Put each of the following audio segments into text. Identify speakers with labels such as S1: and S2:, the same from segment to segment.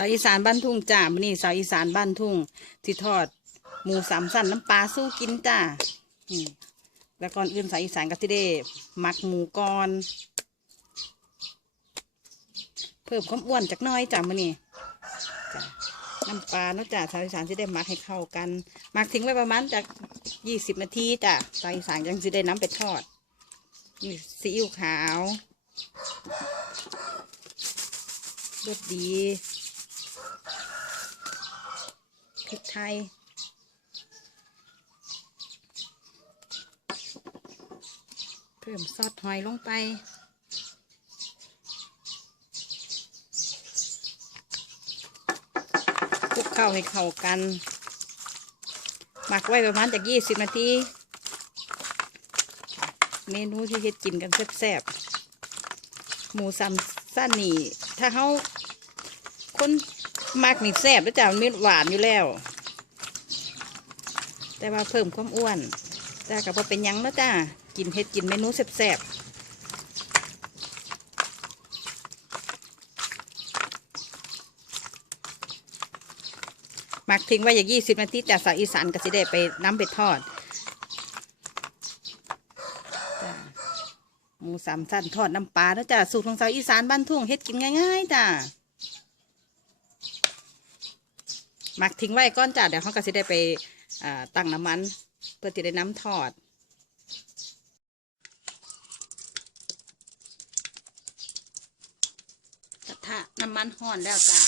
S1: าวอีสานบ้านทุ่งจ้ามื้อนี้สาวอีสานบ้านทุ่งที่ทอด หมูสามสั้นน้ำปลาสู้กินจ้าอืมแล้วก่อนอื่นสาวอีสานก็สิได้หมักหมูก่อนเพิ่มความอ้วนจากน้อยจ้ามื้อนี้จ้าน้ำปลาเนาะจ้าสาวอีสานสิได้หมักให้เข้ากันหมักทิ้งไว้ประมาณจากยี่สิบนาทีจ้าสาวอีสานยังสิได้น้ำไปทอดนี่ซีอิ๊วขาวรสดี พริกไทย เพิ่มซอสหอยลงไป คลุกเข้าให้เข้ากัน หมักไว้ประมาณจากยี่สิบนาที เมนูที่เฮ็ดกินกันแซ่บๆ หมูซัมสั้นนี่ ถ้าเขาคน มักนี่แซ่บแล้วจ้ะมันมีหวานอยู่แล้ว แต่ว่าเพิ่มความอ้วนแต่กับพอเป็นยังแล้วจ้ากินเฮ็ดกินเมนูแซ่บๆหมักทิ้งไว้อย่างยี่สิบนาทีจากสาวอีสานก็สิได้ไปน้ำไปทอดหมูสามสั้นทอดน้ำปลาแล้วจ้าสูตรของสาวอีสานบ้านทุ่งเฮ็ดกินง่ายๆจ้า หมักทิ้งไว้ก้อนจ้าเดี๋ยวเขาก็จะได้ไปตั้งน้ำมัน เพื่อที่ได้น้ำทอดกระทะน้ำมันห่อนแล้วจ้า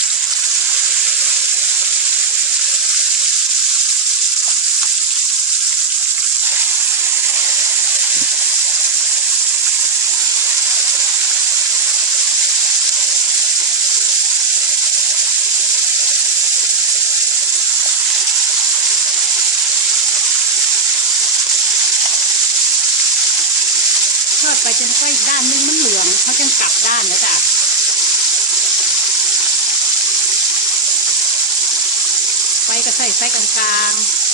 S1: จนค่อยด้านนึงมันเหลืองเขาจะกลับด้านนะจ๊ะไฟก็ใส่ไฟกลางๆ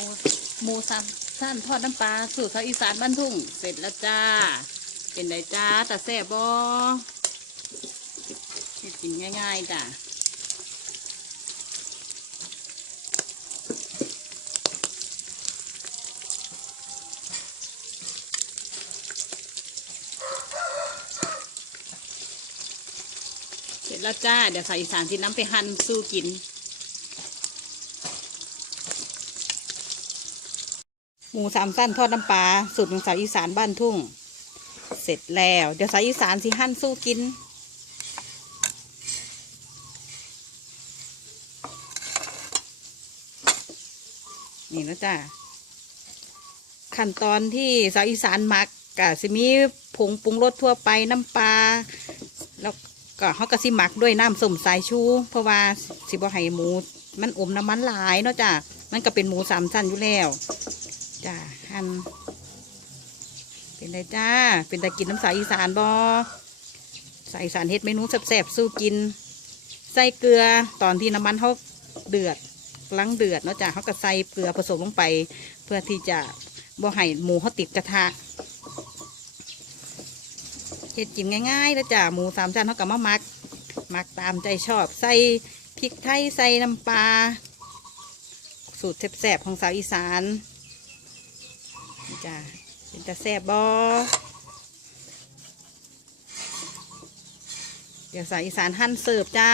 S1: มูหมูสับสั้นทอดน้ำปลาสูตรชาวอีสานบ้านทุ่ง เสร็จแล้วจ้า เป็นไดจ้าแต่แซ่บบอกินง่าย ๆจ้ะเสร็จแล้วจ้า เดี๋ยวสาวอีสานที่น้ำไปหั่นสู้กิน หมูสามสั้นทอดน้ำปลาสูตรของสาวอีสานบ้านทุ่ง เสร็จแล้ว เดี๋ยวสาวอีสานสิหั่นสู้กิน นี่นะจ้ะขั้นตอนที่สาวอีสานหมักกะสิมีผงปรุงรสทั่วไปน้ำปลาแล้วก็เขาก็สิหมักด้วยน้ำส้มสายชู เพราะว่าสิบ่ให้หมู มันอมน้ำมันหลายเนาะจ้ะมันก็เป็นหมูสามชั้นอยู่แล้ว จ้าหั่นเป็นไรจ้า เป็นตะกินน้ำสายอีสานบอสายอีสานเฮ็ดเมนูแซ่บๆสู้กิน ใส่เกลือตอนที่น้ำมันเขาเดือดกำลังเดือดเนาะจ้าเขาก็ใส่เกลือผสมลงไป เพื่อที่จะบ่ให้หมูเขาติดกระทะเฮ็ดกินง่ายๆแล้วจ้าหมูสามชั้นเขาก็มามักมักตามใจชอบใส่พริกไทยใส่น้ำปลาสูตรแซ่บๆของสาวอีสาน จ้าเป็นตาแซบบอเดี๋ยวสายอีสานหั่นเสิร์ฟจ้า